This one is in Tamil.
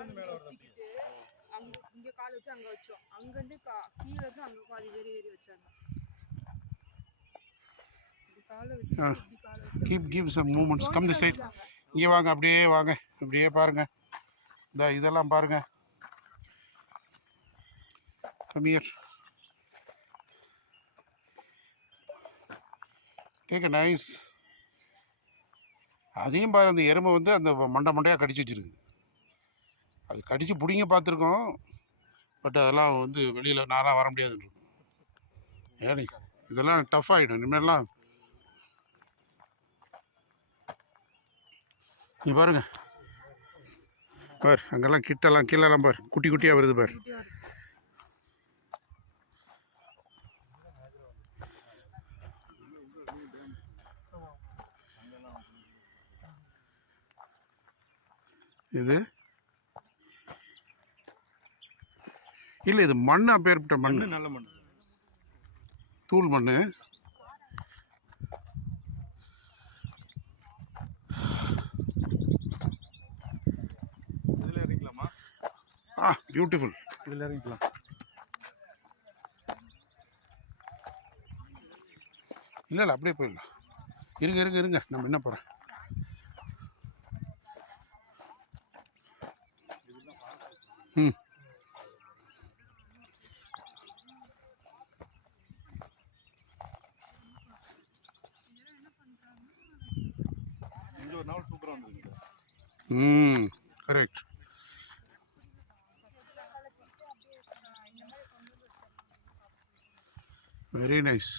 வச்சுக்கிட்டு அங்க இங்க கால் வச்சு அங்க வச்சோம். அங்கிருந்து கீழே இருந்து அங்க பாதி பேர் ஏறி வச்சாங்க. காலை வச்சு இப்படி காலை வச்சு keep some moments come the side. இங்கே வாங்க, அப்படியே வாங்க, அப்படியே பாருங்க. இதெல்லாம் பாருங்க. Come here. Take a nice. அதையும் பாரு, அந்த எறும்பை வந்து அந்த மண்டையாக கடிச்சு வச்சுருக்கு. அது கடிச்சு பிடிங்க பார்த்துருக்கோம். பட் அதெல்லாம் வந்து வெளியில் நாளாக வர முடியாதுன்னு ஏடி இதெல்லாம் டஃப் ஆகிடும் இனிமேலாம். நீ பாருங்க பார், அங்கெல்லாம் கிட்டெல்லாம் கீழெல்லாம் பார், குட்டி குட்டியாக வருது பார். இது இல்லை, இது மண், அப்பேற்பட்ட மண், நல்ல மண், தூள் மண். இதில் இறங்கிக்கலாமா? பியூட்டிஃபுல். இதில் இறங்கிக்கலாம். இல்லை அப்படியே போயிடலாம். இருங்க நம்ம என்ன போகிறேன். ம் ஒரு நாள் சூப்பராக வந்துருக்கு. கரெக்ட். Very nice.